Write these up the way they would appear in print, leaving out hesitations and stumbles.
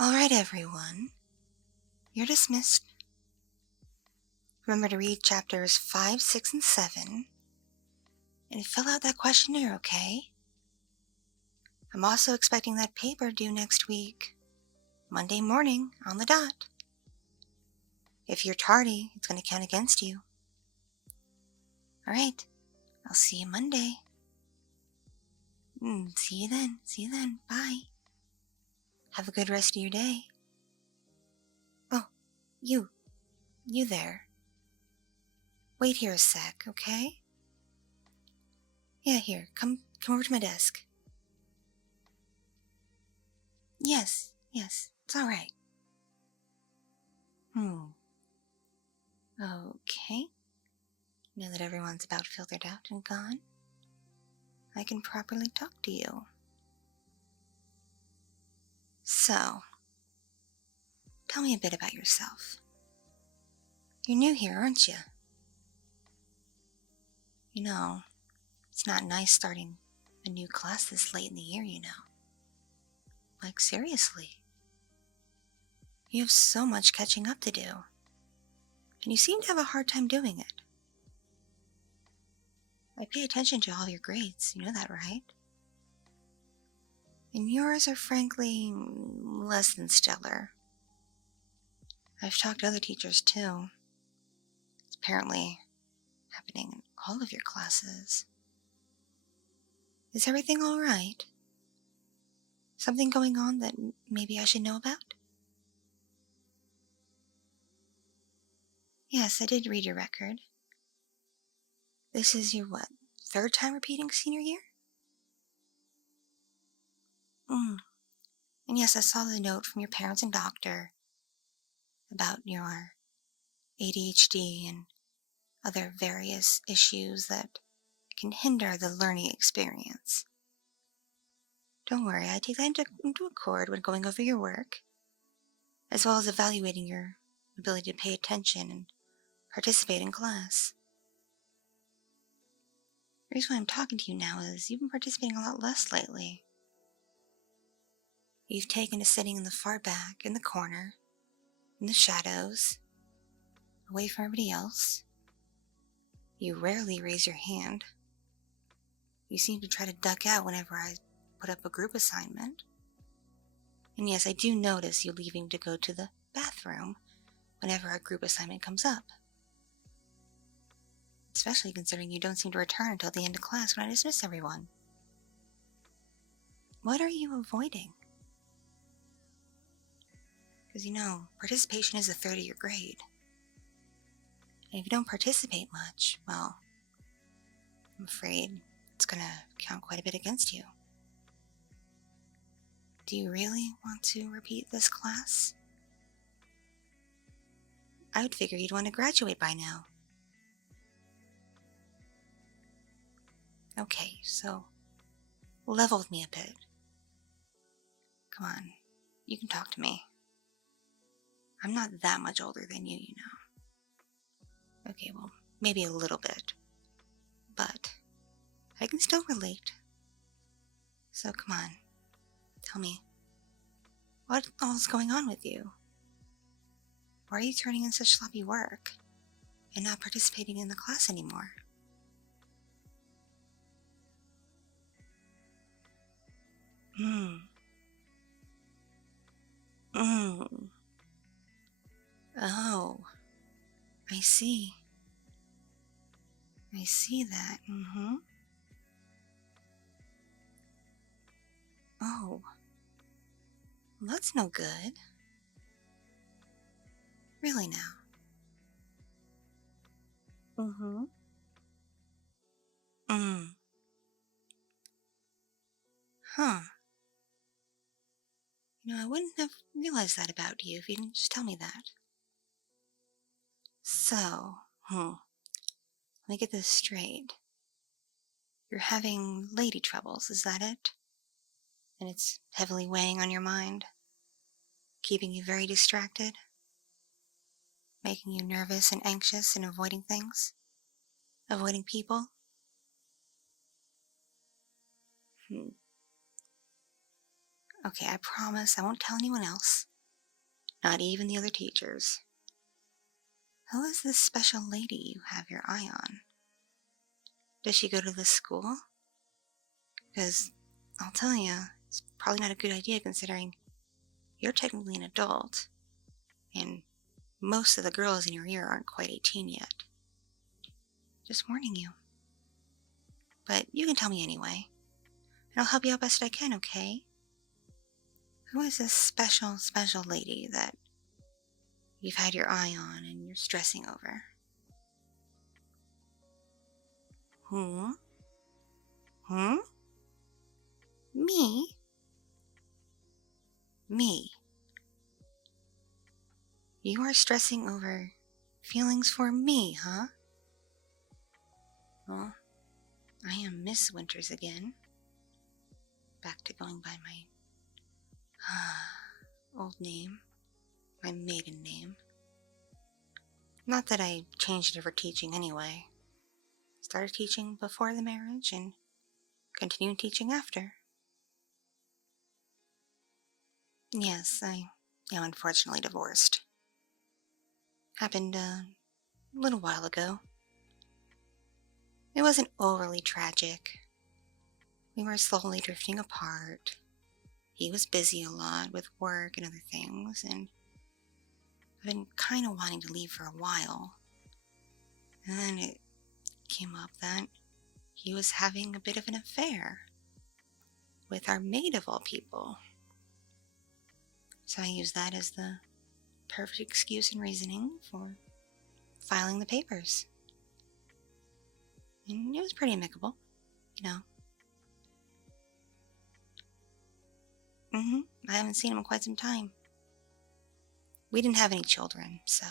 Alright, everyone. You're dismissed. Remember to read chapters 5, 6, and 7, and fill out that questionnaire, okay? I'm also expecting that paper due next week, Monday morning, on the dot. If you're tardy, it's going to count against you. Alright, I'll see you Monday. See you then. Bye. Have a good rest of your day. Oh, you there. Wait here a sec, okay? Yeah, here, come over to my desk. Yes, it's alright. Okay. Now that everyone's about filtered out and gone, I can properly talk to you. So, tell me a bit about yourself. You're new here, aren't you? You know, it's not nice starting a new class this late in the year, you know. Like, seriously. You have so much catching up to do, and you seem to have a hard time doing it. I pay attention to all your grades, you know that, right? And yours are frankly less than stellar. I've talked to other teachers too. It's apparently happening in all of your classes. Is everything all right? Something going on that maybe I should know about? Yes, I did read your record. This is your, third time repeating senior year? And yes, I saw the note from your parents and doctor about your ADHD and other various issues that can hinder the learning experience. Don't worry, I take that into accord when going over your work, as well as evaluating your ability to pay attention and participate in class. The reason why I'm talking to you now is you've been participating a lot less lately. You've taken to sitting in the far back, in the corner, in the shadows, away from everybody else. You rarely raise your hand. You seem to try to duck out whenever I put up a group assignment. And yes, I do notice you leaving to go to the bathroom whenever a group assignment comes up. Especially considering you don't seem to return until the end of class when I dismiss everyone. What are you avoiding? Because participation is a third of your grade. And if you don't participate much, well, I'm afraid it's going to count quite a bit against you. Do you really want to repeat this class? I would figure you'd want to graduate by now. Okay, so level with me a bit. Come on, you can talk to me. I'm not that much older than you, you know. Okay, well, maybe a little bit. But I can still relate. So come on, tell me, what all's going on with you? Why are you turning in such sloppy work and not participating in the class anymore? Oh, I see. I see that. Oh, well, that's no good. Really now. Huh. I wouldn't have realized that about you if you didn't just tell me that. So, let me get this straight. You're having lady troubles, is that it? And it's heavily weighing on your mind? Keeping you very distracted? Making you nervous and anxious and avoiding things? Avoiding people? Okay, Okay, I promise I won't tell anyone else. Not even the other teachers. Who is this special lady you have your eye on? Does she go to this school? Because I'll tell you, it's probably not a good idea considering you're technically an adult, and most of the girls in your year aren't quite 18 yet. Just warning you. But you can tell me anyway, and I'll help you out best I can, okay? Who is this special lady that you've had your eye on and you're stressing over? Hmm? Hmm? Me? Me? You are stressing over feelings for me, huh? Well, I am Miss Winters again. Back to going by my old name, my maiden name. Not that I changed it for teaching anyway. Started teaching before the marriage and continued teaching after. Yes, I am unfortunately divorced. Happened a little while ago. It wasn't overly tragic. We were slowly drifting apart. He was busy a lot with work and other things, and I've been kind of wanting to leave for a while. And then it came up that he was having a bit of an affair with our maid of all people. So I used that as the perfect excuse and reasoning for filing the papers. And it was pretty amicable, you know. I haven't seen him in quite some time. We didn't have any children, so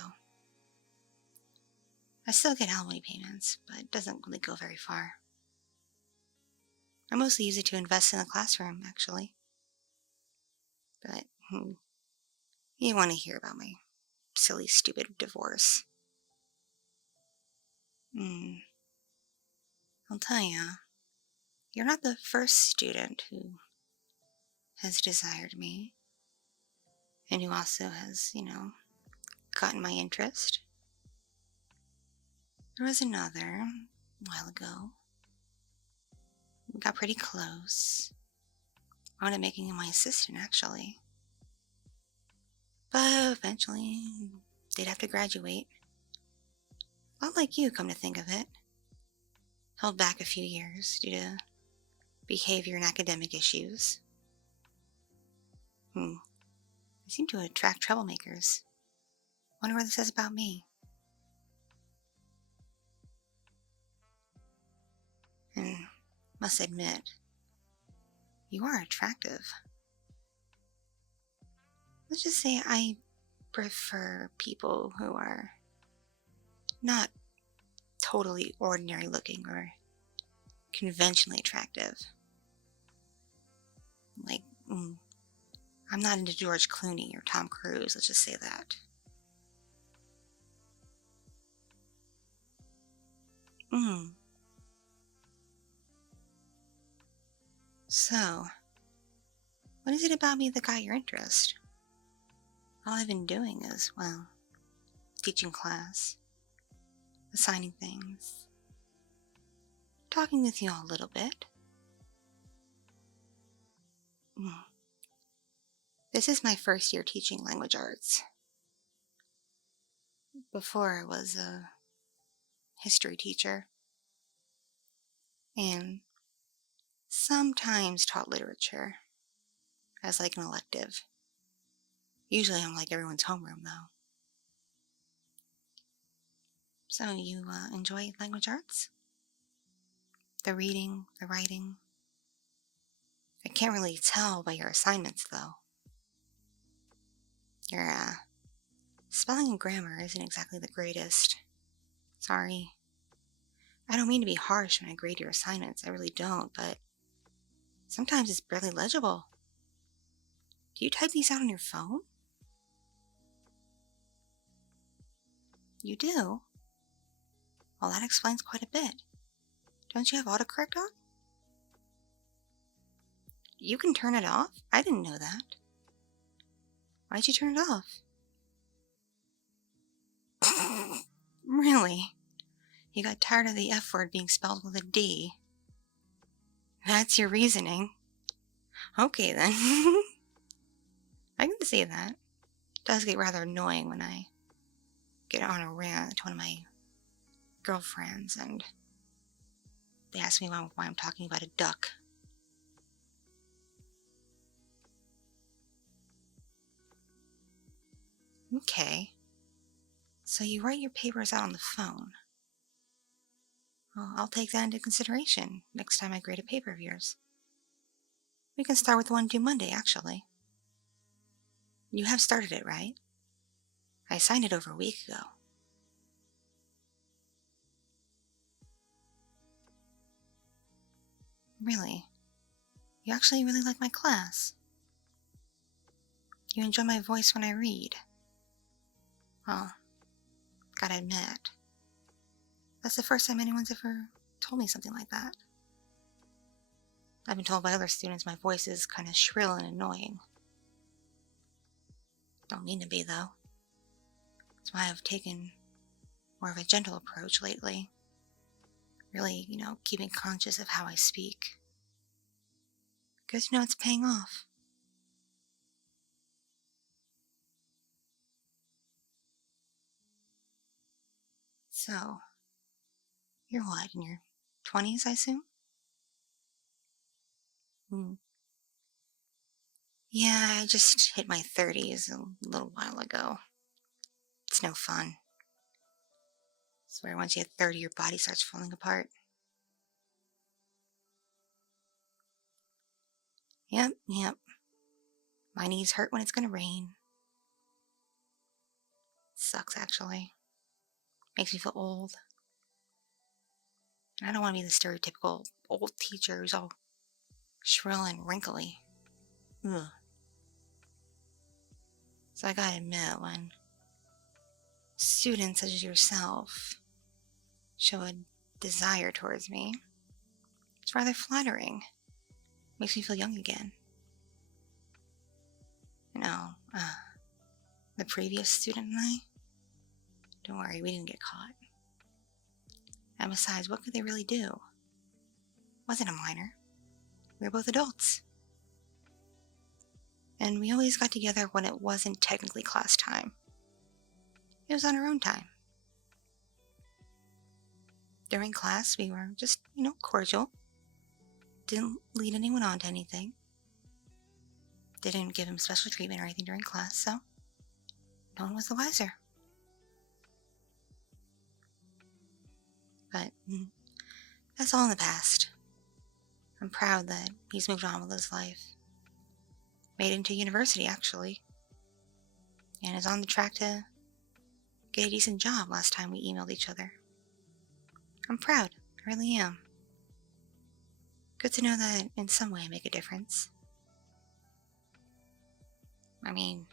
I still get alimony payments, but it doesn't really go very far. I mostly use it to invest in the classroom, actually. But you want to hear about my silly, stupid divorce. I'll tell you, you're not the first student who has desired me, and who also has, gotten my interest. There was another a while ago. We got pretty close. I wound up making him my assistant, actually. But eventually, did have to graduate. A lot like you, come to think of it. Held back a few years due to behavior and academic issues. I seem to attract troublemakers. Wonder what this says about me. And must admit, you are attractive. Let's just say I prefer people who are not totally ordinary looking or conventionally attractive. Like, I'm not into George Clooney or Tom Cruise, let's just say that. So, what is it about me that got your interest? All I've been doing is, well, teaching class, assigning things, talking with you all a little bit. This is my first year teaching language arts. Before I was a history teacher, and sometimes taught literature as like an elective. Usually I'm like everyone's homeroom though. So you enjoy language arts? The reading, the writing? I can't really tell by your assignments though. Your spelling and grammar isn't exactly the greatest. Sorry. I don't mean to be harsh when I grade your assignments, I really don't, but sometimes it's barely legible. Do you type these out on your phone? You do? Well, that explains quite a bit. Don't you have autocorrect on? You can turn it off? I didn't know that. Why'd you turn it off? Really? You got tired of the F word being spelled with a D. That's your reasoning. Okay then. I can see that. It does get rather annoying when I get on a rant to one of my girlfriends and they ask me why I'm talking about a duck. Okay. So you write your papers out on the phone. Well, I'll take that into consideration next time I grade a paper of yours. We can start with the one due Monday, actually. You have started it, right? I signed it over a week ago. Really? You actually really like my class. You enjoy my voice when I read. Well, gotta admit, that's the first time anyone's ever told me something like that. I've been told by other students my voice is kind of shrill and annoying. Don't mean to be, though. That's why I've taken more of a gentle approach lately. Really, keeping conscious of how I speak. Good to know it's paying off. So, you're what, in your 20s, I assume? Yeah, I just hit my 30s a little while ago. It's no fun. I swear once you hit 30, your body starts falling apart. Yep. My knees hurt when it's gonna rain. Sucks, actually. Makes me feel old. And I don't want to be the stereotypical old teacher who's all shrill and wrinkly. Ugh. So I gotta admit, when students such as yourself show a desire towards me, it's rather flattering. Makes me feel young again. The previous student and I, don't worry, we didn't get caught. And besides, what could they really do? Wasn't a minor. We were both adults. And we always got together when it wasn't technically class time. It was on our own time. During class, we were just, cordial. Didn't lead anyone on to anything. Didn't give him special treatment or anything during class, so no one was the wiser. But that's all in the past. I'm proud that he's moved on with his life. Made it into university, actually. And is on the track to get a decent job last time we emailed each other. I'm proud. I really am. Good to know that in some way I make a difference. I mean,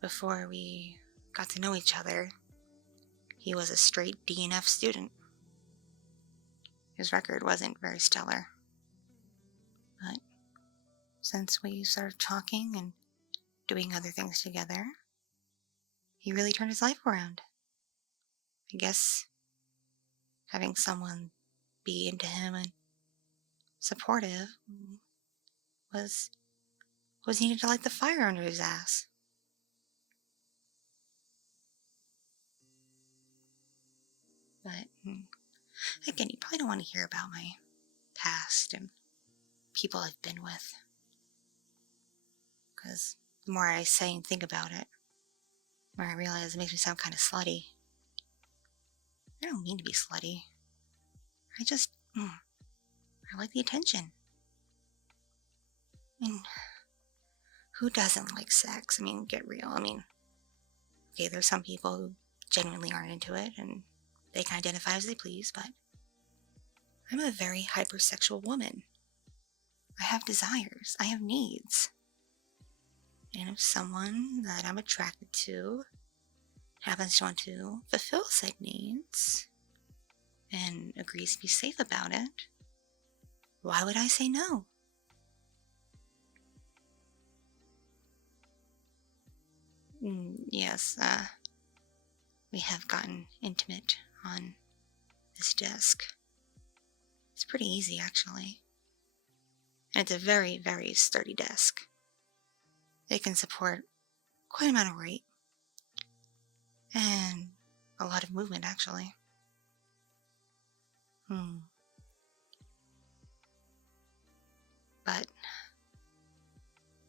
before we got to know each other, he was a straight D&F student. His record wasn't very stellar. But since we started talking and doing other things together, he really turned his life around. I guess having someone be into him and supportive was needed to light the fire under his ass. But again, you probably don't want to hear about my past and people I've been with. Because the more I say and think about it, the more I realize it makes me sound kind of slutty. I don't mean to be slutty. I just, I like the attention. I mean, who doesn't like sex? I mean, get real. Okay, there's some people who genuinely aren't into it and they can identify as they please, but I'm a very hypersexual woman. I have desires. I have needs. And if someone that I'm attracted to happens to want to fulfill said needs and agrees to be safe about it, why would I say no? Yes, we have gotten intimate on this desk. It's pretty easy, actually. And it's a very, very sturdy desk. It can support quite an amount of weight. And a lot of movement, actually. But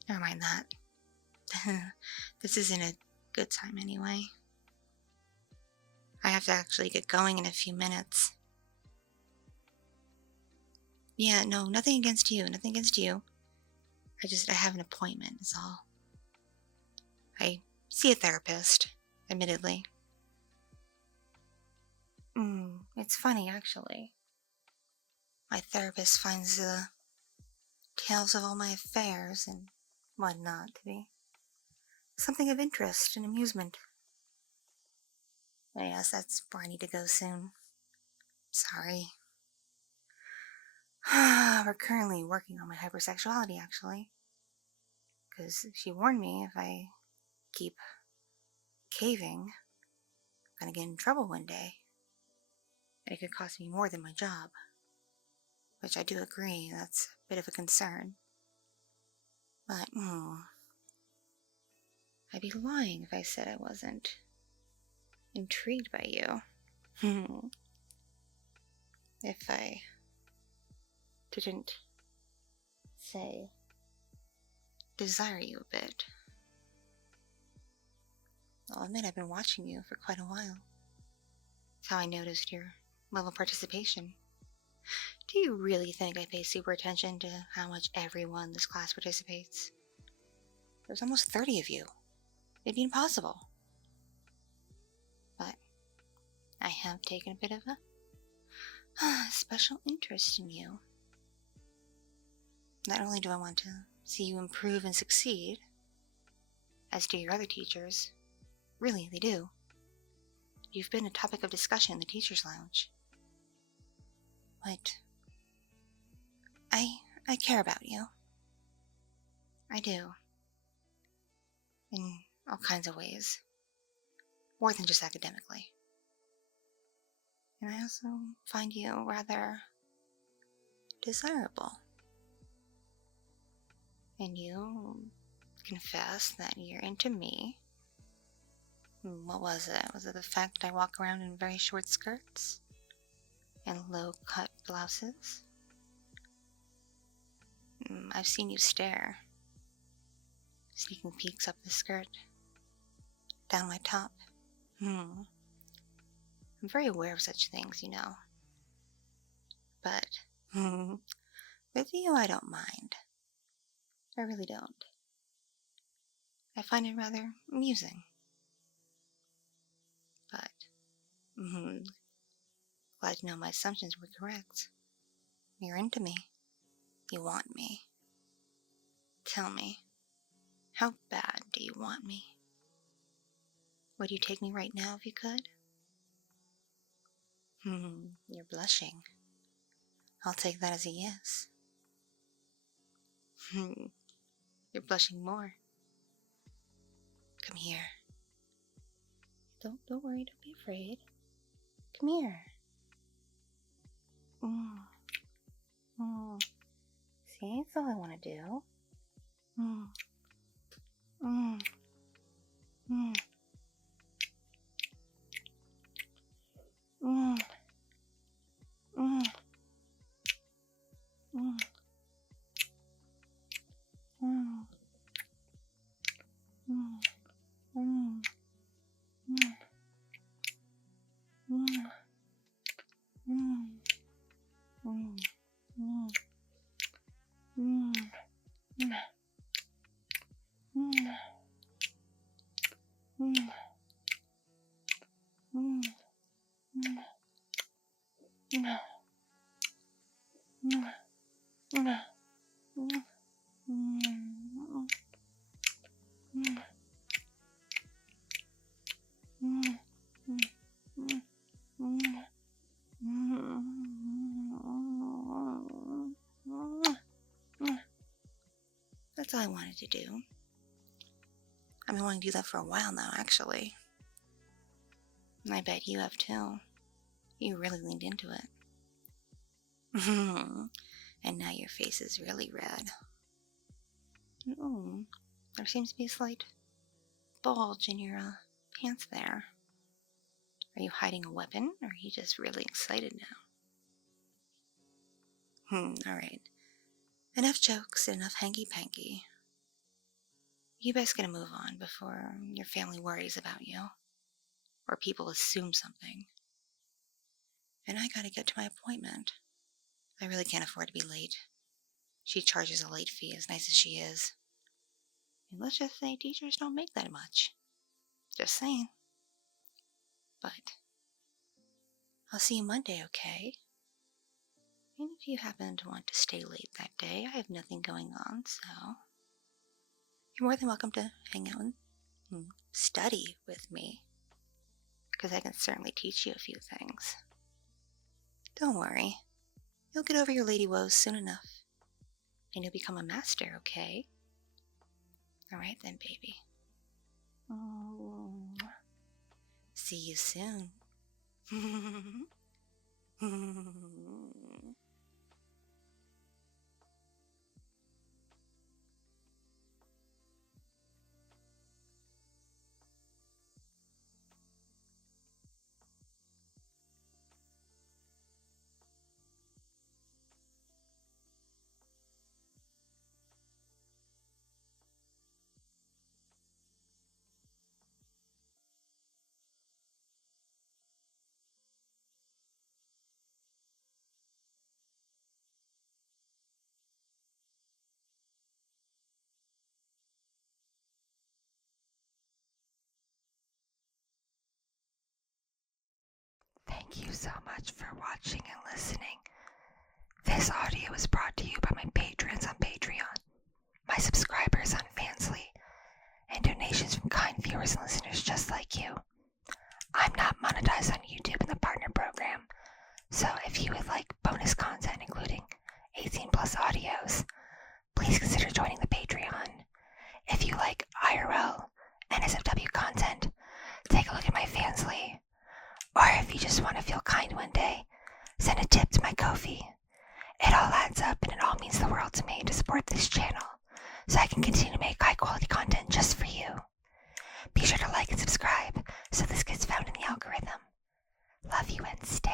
never mind that. This isn't a good time anyway. I have to actually get going in a few minutes. Yeah, no, nothing against you. Nothing against you. I have an appointment, is all. I see a therapist, admittedly. It's funny, actually. My therapist finds the tales of all my affairs and whatnot to be something of interest and amusement. But yes, that's where I need to go soon. Sorry. We're currently working on my hypersexuality, actually. Because she warned me if I keep caving, I'm gonna get in trouble one day. And it could cost me more than my job. Which I do agree, that's a bit of a concern. But, I'd be lying if I said I wasn't intrigued by you. If I didn't say desire you a bit. I'll admit I've been watching you for quite a while. That's how I noticed your level of participation. Do you really think I pay super attention to how much everyone in this class participates? There's almost 30 of you. It'd be impossible. But I have taken a bit of a special interest in you. Not only do I want to see you improve and succeed, as do your other teachers. Really, they do. You've been a topic of discussion in the teacher's lounge. But I care about you. I do. In all kinds of ways. More than just academically. And I also find you rather desirable. And you confess that you're into me. What was it? Was it the fact that I walk around in very short skirts? And low-cut blouses? I've seen you stare. Sneaking peeks up the skirt. Down my top. I'm very aware of such things, you know. But, with you I don't mind. I really don't. I find it rather amusing. But, glad to know my assumptions were correct. You're into me. You want me. Tell me, how bad do you want me? Would you take me right now if you could? You're blushing. I'll take that as a yes. You're blushing more. Come here. Don't worry, don't be afraid. Come here. See, that's all I want to do. That's all I wanted to do. I've been wanting to do that for a while now, actually. And I bet you have too. You really leaned into it. And now your face is really red. Ooh, there seems to be a slight bulge in your pants there. Are you hiding a weapon, or are you just really excited now? Alright. Enough jokes, enough hanky-panky. You best get a move on before your family worries about you. Or people assume something. And I gotta get to my appointment. I really can't afford to be late. She charges a late fee, as nice as she is. And let's just say teachers don't make that much. Just saying. But I'll see you Monday, okay? And if you happen to want to stay late that day, I have nothing going on, so you're more than welcome to hang out and study with me. Because I can certainly teach you a few things. Don't worry. You'll get over your lady woes soon enough. And you'll become a master, okay? Alright then, baby. See you soon. Thank you so much for watching and listening. This audio is brought to you by my patrons on Patreon, my subscribers on Fansly, and donations from kind viewers and listeners just like you. I'm not monetized on YouTube in the partner program, so if you would like bonus content including 18 plus audios, please consider joining the Patreon. If you like IRL and NSFW content, take a look at my Fansly. Or if you just want to feel kind one day, send a tip to my Ko-fi. It all adds up and it all means the world to me to support this channel, so I can continue to make high quality content just for you. Be sure to like and subscribe so this gets found in the algorithm. Love you and stay.